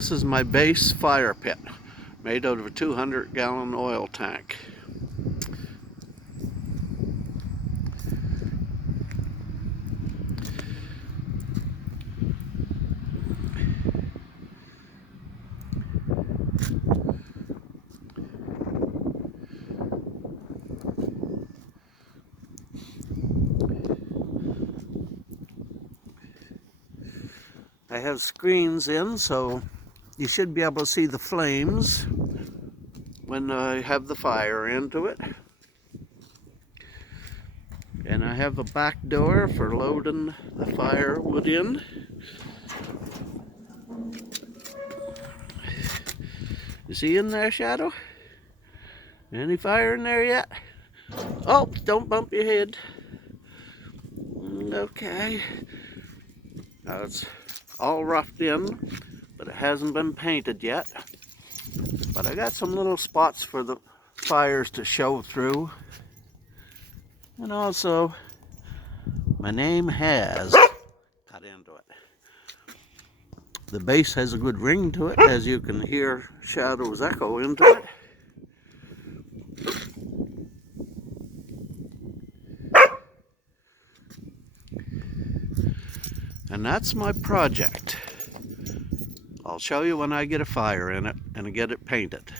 This is my base fire pit, made out of a 200-gallon oil tank. I have screens in, so you should be able to see the flames when I have the fire into it. And I have a back door for loading the firewood in. You see in there, Shadow? Any fire in there yet? Oh, don't bump your head. Okay. Now it's all roughed in, but it hasn't been painted yet. But I got some little spots for the fires to show through. And also, my name has cut into it. The bass has a good ring to it, as you can hear Shadow's echo into it. And that's my project. I'll show you when I get a fire in it and get it painted.